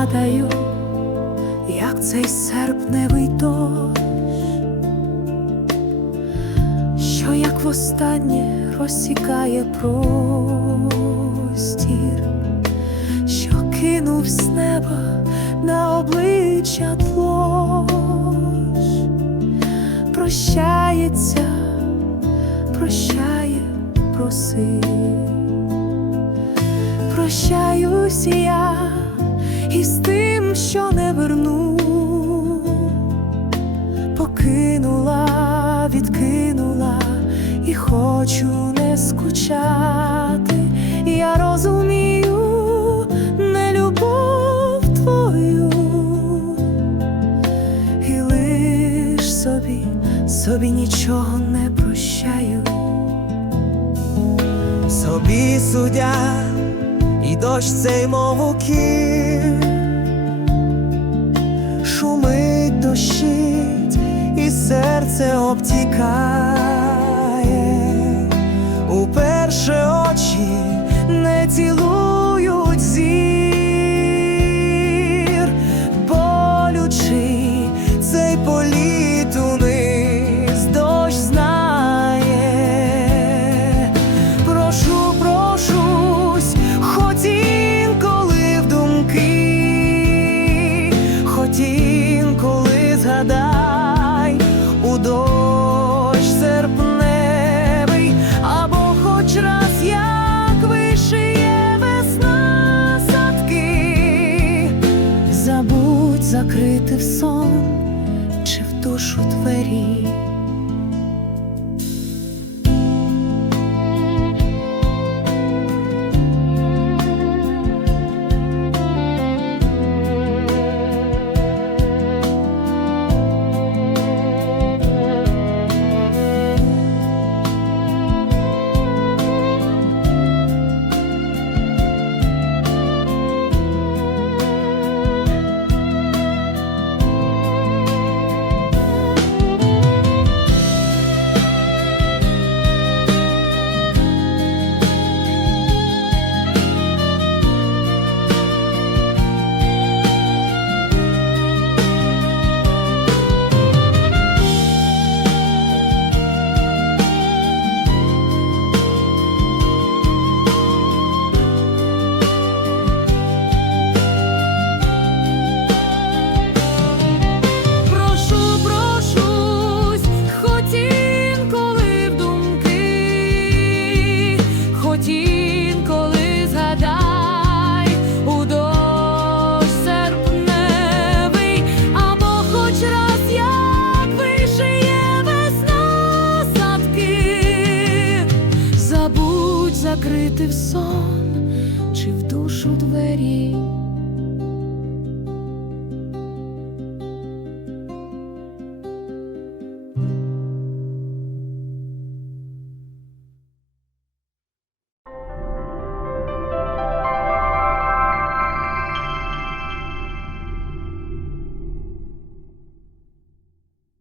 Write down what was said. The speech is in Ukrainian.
згадаю, як цей серпневий дощ, що як востаннє розсікає простір, що кинув з неба на обличчя тлощ, прощається, прощає, просить. Прощаюсь я із тим, що не верну, покинула, відкинула і хочу не скучати. Я розумію не любов твою, і лиш собі, собі нічого не прощаю. собі суддя, і дощ цей мов кір. Шумить, дощить, і серце обтікає, уперше очі не цілують закрити в сон чи в душу двері. Закрити в сон